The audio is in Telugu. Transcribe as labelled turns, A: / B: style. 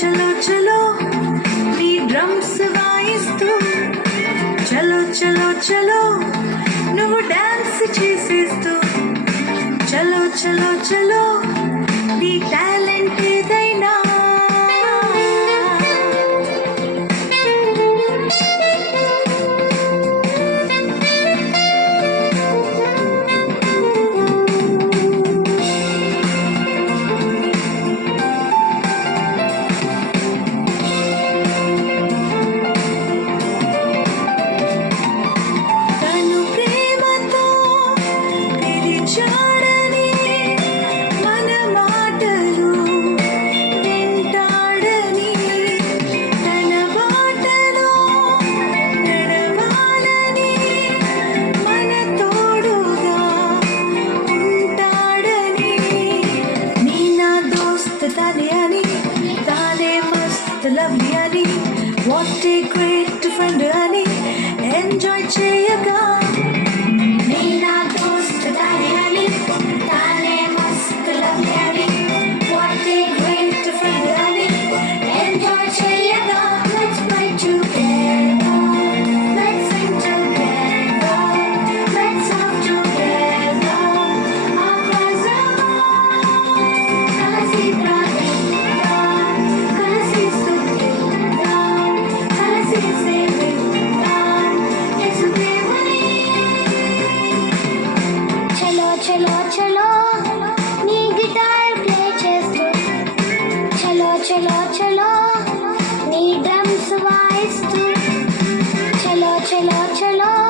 A: చలో చలో నీ డ్రమ్స్ వాయిస్తూ చలో చలో చలో నువ్వు డాన్స్ చేసేస్తూ। చలో చలో చలో నీ talent sweet to friendly. Enjoy, cheer, go. चलो चलो